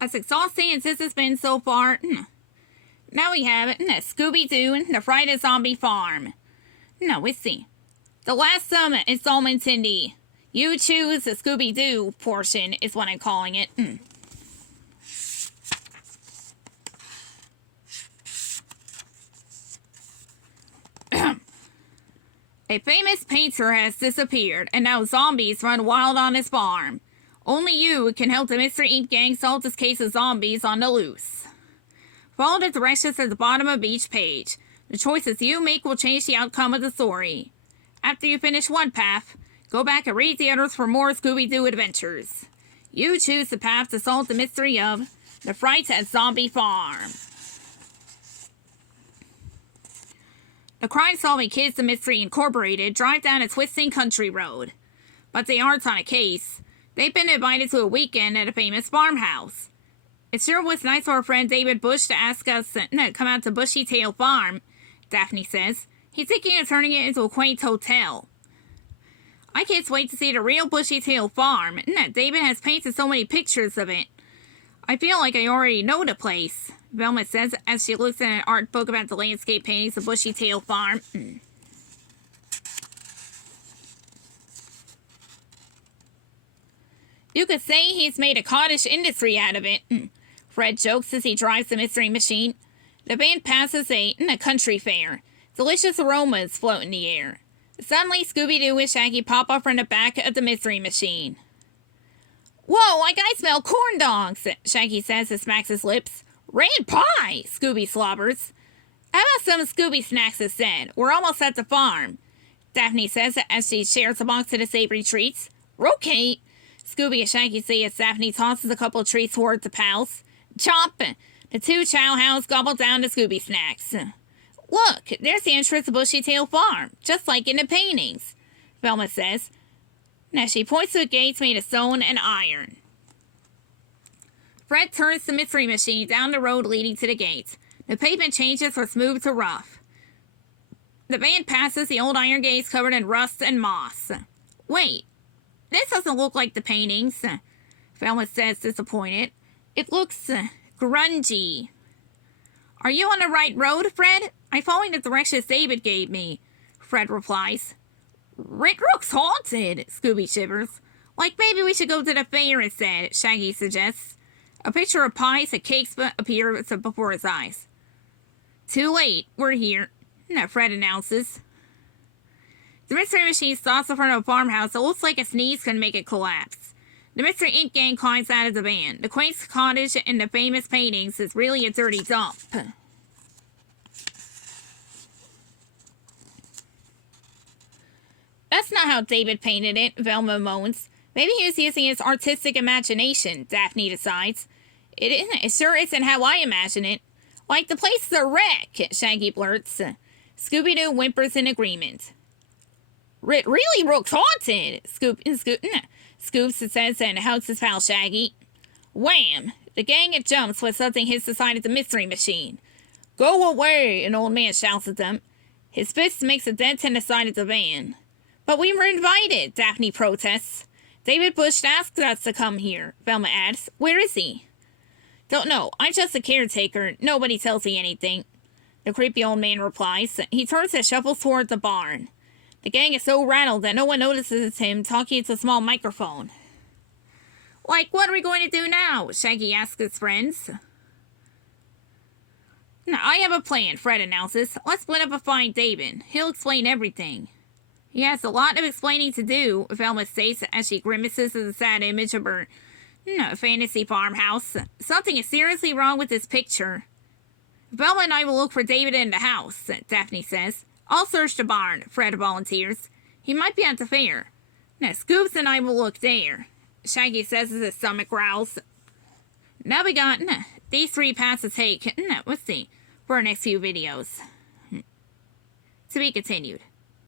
As exhausting as this has been so far, now we have it, Scooby-Doo and the Friday Zombie Farm. No, let's see. The last installment in the You Choose the Scooby-Doo portion is what I'm calling it. A famous painter has disappeared, and now zombies run wild on his farm. Only you can help the Mystery Inc. gang solve this case of zombies on the loose. Follow the directions at the bottom of each page. The choices you make will change the outcome of the story. After you finish one path, go back and read the others for more Scooby-Doo adventures. You choose the path to solve the mystery of the Fright at Zombie Farm. The crime-solving kids of Mystery Incorporated drive down a twisting country road. But they aren't on a case. They've been invited to a weekend at a famous farmhouse. It sure was nice for our friend David Bush to ask us to come out to Bushy Tail Farm, Daphne says. He's thinking of turning it into a quaint hotel. I can't wait to see the real Bushy Tail Farm. David has painted so many pictures of it. I feel like I already know the place, Velma says as she looks at an art book about the landscape paintings of Bushy Tail Farm. You could say he's made a cottage industry out of it, Fred jokes as he drives the mystery machine. The band passes a country fair. Delicious aromas float in the air. Suddenly, Scooby-Doo and Shaggy pop up from the back of the mystery machine. Whoa, I smell corn dogs, Shaggy says and smacks his lips. Red pie, Scooby slobbers. How about some Scooby snacks instead? We're almost at the farm, Daphne says as she shares a box of the savory treats. Okay, Scooby and Shaggy say as Daphne tosses a couple of treats towards the pals. Chomp! The two chow hounds gobble down the Scooby snacks. Look, there's the entrance to Bushy Tail Farm, just like in the paintings, Velma says. Now she points to the gates made of stone and iron. Fred turns the mystery machine down the road leading to the gates. The pavement changes from smooth to rough. The van passes the old iron gates covered in rust and moss. Wait, this doesn't look like the paintings, Velma says, disappointed. It looks grungy. Are you on the right road, Fred? I'm following the directions David gave me, Fred replies. It looks haunted, Scooby shivers. Like maybe we should go to the fair instead, Shaggy suggests. A picture of pies and cakes appears before his eyes. Too late, we're here, Fred announces. The mystery machine stops in front of a farmhouse that looks like a sneeze can make it collapse. The Mystery Inc. gang climbs out of the van. The quaint cottage in the famous paintings is really a dirty dump. That's not how David painted it, Velma moans. Maybe he was using his artistic imagination, Daphne decides. It sure isn't how I imagine it. Like the place is a wreck, Shaggy blurts. Scooby-Doo whimpers in agreement. It really looks haunted, Scoops says and hugs his pal Shaggy. Wham! The gang jumps when something hits the side of the mystery machine. Go away, an old man shouts at them. His fist makes a dent in the side of the van. But we were invited, Daphne protests. David Bush asked us to come here, Velma adds. Where is he? Don't know. I'm just a caretaker. Nobody tells me anything. The creepy old man replies. He turns and shuffles toward the barn. The gang is so rattled that no one notices him talking into a small microphone. Like, what are we going to do now? Shaggy asks his friends. Now, I have a plan, Fred announces. Let's split up and find David. He'll explain everything. He has a lot of explaining to do, Velma states as she grimaces at the sad image of her fantasy farmhouse. Something is seriously wrong with this picture. Velma and I will look for David in the house, Daphne says. I'll search the barn, Fred volunteers. He might be at the fair. Now, Scoops and I will look there, Shaggy says as his stomach growls. Now we got these 3 paths to take, let's see, for our next few videos. To be continued.